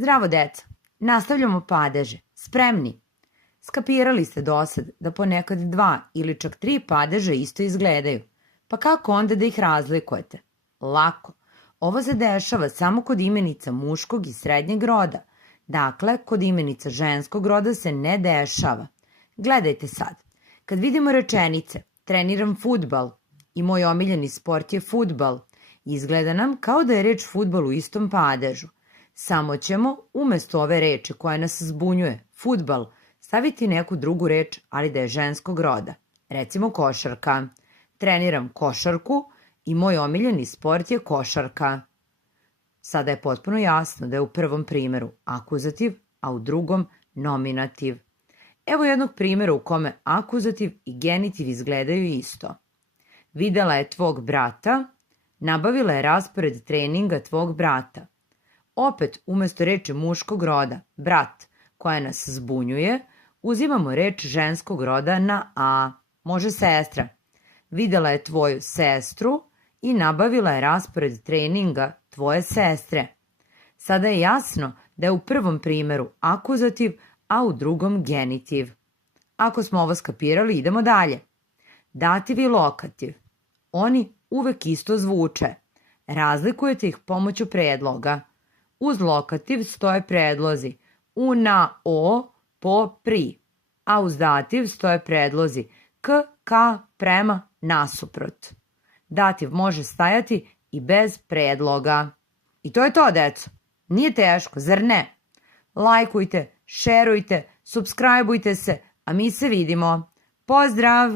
Zdravo, deca. Nastavljamo padeže. Spremni? Skapirali ste dosad da ponekad 2 ili čak 3 padeža isto izgledaju. Pa kako onda da ih razlikujete? Lako. Ovo se dešava samo kod imenica muškog i srednjeg roda. Dakle, kod imenica ženskog roda se ne dešava. Gledajte sad. Kad vidimo rečenice treniram fudbal i moj omiljeni sport je fudbal, izgleda nam kao da je reč fudbal u istom padežu. Samo ćemo, umesto ove reči koja nas zbunjuje, fudbal, staviti neku drugu reč, ali da je ženskog roda. Recimo košarka. Treniram košarku i moj omiljeni sport je košarka. Sada je potpuno jasno da je u prvom primjeru akuzativ, a u drugom nominativ. Evo jednog primjera u kome akuzativ i genitiv izgledaju isto. Videla je tvog brata, nabavila je raspored treninga tvog brata. Opet, umesto reči muškog roda, brat, koja nas zbunjuje, uzimamo reč ženskog roda na a. Može sestra. Videla je tvoju sestru i nabavila je raspored treninga tvoje sestre. Sada je jasno da je u prvom primjeru akuzativ, a u drugom genitiv. Ako smo ovo skapirali, idemo dalje. Dativ i lokativ. Oni uvek isto zvuče. Razlikujete ih pomoću predloga. Uz lokativ stoje predlozi u, na, o, po, pri, a uz dativ stoje predlozi k, ka, prema, nasuprot. Dativ može stajati i bez predloga. I to je to, deco. Nije teško, zar ne? Lajkujte, šerujte, supskrajbujte se, a mi se vidimo. Pozdrav!